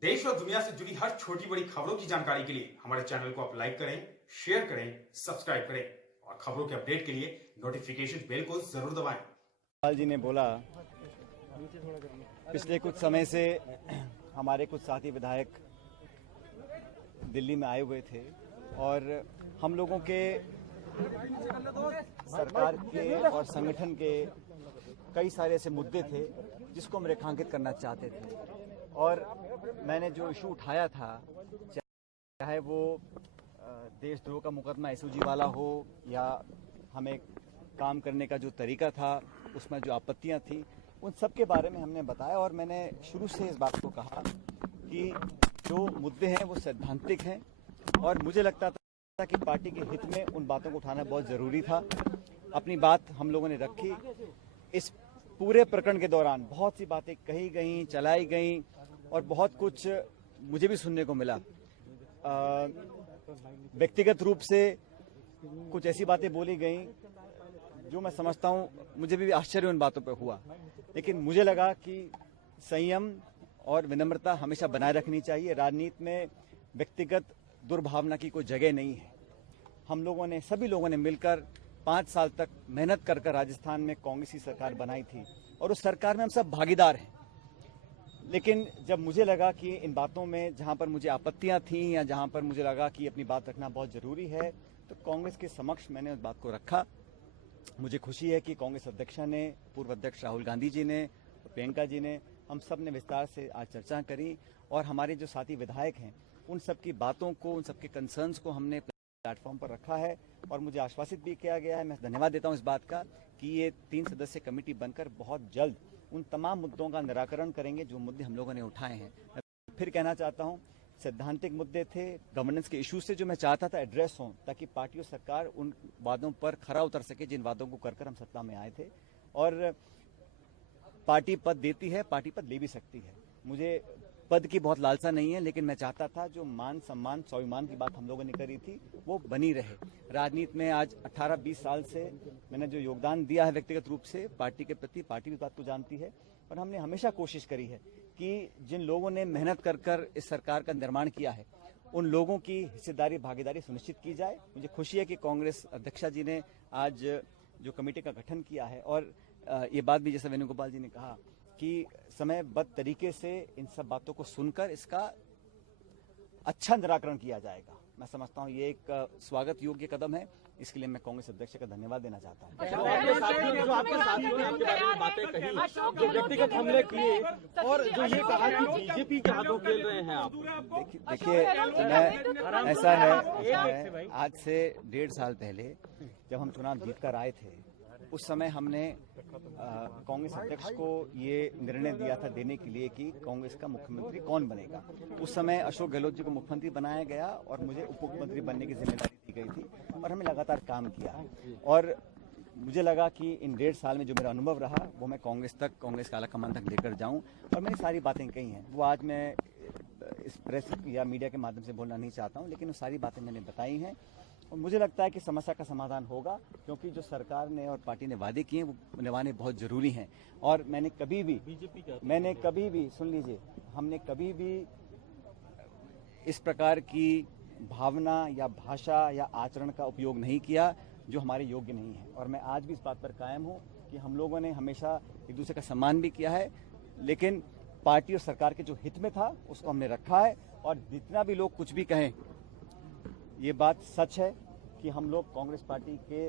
देश और दुनिया से जुड़ी हर छोटी बड़ी खबरों की जानकारी के लिए हमारे चैनल को आप लाइक करें, शेयर करें, सब्सक्राइब करें और खबरों के अपडेट के लिए नोटिफिकेशन बेल को जरूर दबाएं। लाल जी ने बोला, पिछले कुछ समय से हमारे कुछ साथी विधायक दिल्ली में आए हुए थे और हम लोगों के सरकार के और संगठन के कई सारे ऐसे मुद्दे थे जिसको हम रेखांकित करना चाहते थे। और मैंने जो इशू उठाया था, चाहे वो देशद्रोह का मुकदमा एसओजी वाला हो या हमें काम करने का जो तरीका था उसमें जो आपत्तियां थी, उन सब के बारे में हमने बताया। और मैंने शुरू से इस बात को कहा कि जो मुद्दे हैं वो सैद्धांतिक हैं और मुझे लगता था कि पार्टी के हित में उन बातों को उठाना बहुत ज़रूरी था। अपनी बात हम लोगों ने रखी। इस पूरे प्रकरण के दौरान बहुत सी बातें कही गई, चलाई गई और बहुत कुछ मुझे भी सुनने को मिला। व्यक्तिगत रूप से कुछ ऐसी बातें बोली गई जो मैं समझता हूं मुझे भी आश्चर्य उन बातों पर हुआ, लेकिन मुझे लगा कि संयम और विनम्रता हमेशा बनाए रखनी चाहिए। राजनीति में व्यक्तिगत दुर्भावना की कोई जगह नहीं है। हम लोगों ने, सभी लोगों ने मिलकर 5 साल तक मेहनत कर राजस्थान में कांग्रेस की सरकार बनाई थी और उस सरकार में हम सब भागीदार हैं। लेकिन जब मुझे लगा कि इन बातों में जहां पर मुझे आपत्तियां थीं या जहां पर मुझे लगा कि अपनी बात रखना बहुत ज़रूरी है, तो कांग्रेस के समक्ष मैंने उस बात को रखा। मुझे खुशी है कि कांग्रेस अध्यक्षा ने, पूर्व अध्यक्ष राहुल गांधी जी ने, प्रियंका जी ने, हम सब ने विस्तार से आज चर्चा करी और हमारे जो साथी विधायक हैं उन सब की बातों को, उन सब के कंसर्न्स को हमने प्लेटफॉर्म पर रखा है। और मुझे आश्वासित भी किया गया है, मैं धन्यवाद देता हूं इस बात का, कि ये 3 सदस्य कमेटी बनकर बहुत जल्द उन तमाम मुद्दों का निराकरण करेंगे जो मुद्दे हम लोगों ने उठाए हैं। मैं फिर कहना चाहता हूं, सैद्धांतिक मुद्दे थे, गवर्नेंस के इश्यूज से जो मैं चाहता था एड्रेस हों, ताकि पार्टी और सरकार उन वादों पर खरा उतर सके जिन वादों को कर हम सत्ता में आए थे। और पार्टी पद देती है, पार्टी पद ले भी सकती है। मुझे पद की बहुत लालसा नहीं है, लेकिन मैं चाहता था जो मान सम्मान स्वाभिमान की बात हम लोगों ने करी थी वो बनी रहे। राजनीति में आज 18-20 साल से मैंने जो योगदान दिया है व्यक्तिगत रूप से पार्टी के प्रति, पार्टी भी बात को जानती है। और हमने हमेशा कोशिश करी है कि जिन लोगों ने मेहनत कर इस सरकार का निर्माण किया है उन लोगों की हिस्सेदारी, भागीदारी सुनिश्चित की जाए। मुझे खुशी है कि कांग्रेस अध्यक्षा जी ने आज जो कमेटी का गठन किया है और ये बात भी जैसा वेणुगोपाल जी ने कहा कि समयबद्ध तरीके से इन सब बातों को सुनकर इसका अच्छा निराकरण किया जाएगा। मैं समझता हूं ये एक स्वागत योग्य कदम है। इसके लिए मैं कांग्रेस अध्यक्ष का धन्यवाद देना चाहता हूं। जो आपके साथियों ने आपके बारे में बातें कही, जो व्यक्तिगत हमले किए और जो ये कहा कि बीजेपी के हाथों खेल रहे हैं आप, देखिए, ऐसा है, आज से 1.5 साल पहले जब हम चुनाव जीतकर आए थे उस समय हमने कांग्रेस अध्यक्ष को ये निर्णय दिया था देने के लिए कि कांग्रेस का मुख्यमंत्री कौन बनेगा। उस समय अशोक गहलोत जी को मुख्यमंत्री बनाया गया और मुझे उप मुख्यमंत्री बनने की जिम्मेदारी दी गई थी और हमने लगातार काम किया। और मुझे लगा कि इन 1.5 साल में जो मेरा अनुभव रहा वो मैं कांग्रेस तक, कांग्रेस के आलाकमान तक लेकर जाऊँ। और मैंने सारी बातें कही हैं, वो आज मैं इस प्रेस या मीडिया के माध्यम से बोलना नहीं चाहता हूँ, लेकिन वो सारी बातें मैंने बताई हैं। और मुझे लगता है कि समस्या का समाधान होगा, क्योंकि जो सरकार ने और पार्टी ने वादे किए हैं वो निभाने बहुत ज़रूरी हैं। और मैंने कभी भी सुन लीजिए, हमने कभी भी इस प्रकार की भावना या भाषा या आचरण का उपयोग नहीं किया जो हमारे योग्य नहीं है। और मैं आज भी इस बात पर कायम हूँ कि हम लोगों ने हमेशा एक दूसरे का सम्मान भी किया है, लेकिन पार्टी और सरकार के जो हित में था उसको हमने रखा है। और जितना भी लोग कुछ भी कहें, ये बात सच है कि हम लोग कांग्रेस पार्टी के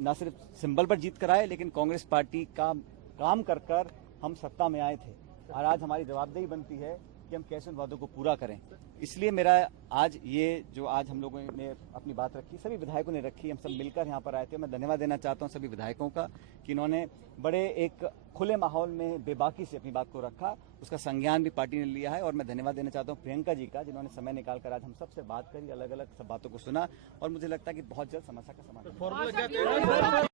न सिर्फ सिंबल पर जीत कर आए, लेकिन कांग्रेस पार्टी का काम कर हम सत्ता में आए थे। और आज हमारी जवाबदेही बनती है कि हम कैसे उन वादों को पूरा करें। इसलिए मेरा आज ये जो आज हम लोगों ने अपनी बात रखी, सभी विधायकों ने रखी, हम सब मिलकर यहाँ पर आए थे। मैं धन्यवाद देना चाहता हूँ सभी विधायकों का कि इन्होंने बड़े एक खुले माहौल में बेबाकी से अपनी बात को रखा, उसका संज्ञान भी पार्टी ने लिया है। और मैं धन्यवाद देना चाहता हूँ प्रियंका जी का, जिन्होंने समय निकालकर आज हम सबसे बात करी, अलग अलग सब बातों को सुना और मुझे लगता है कि बहुत जल्द समस्या का समाधान।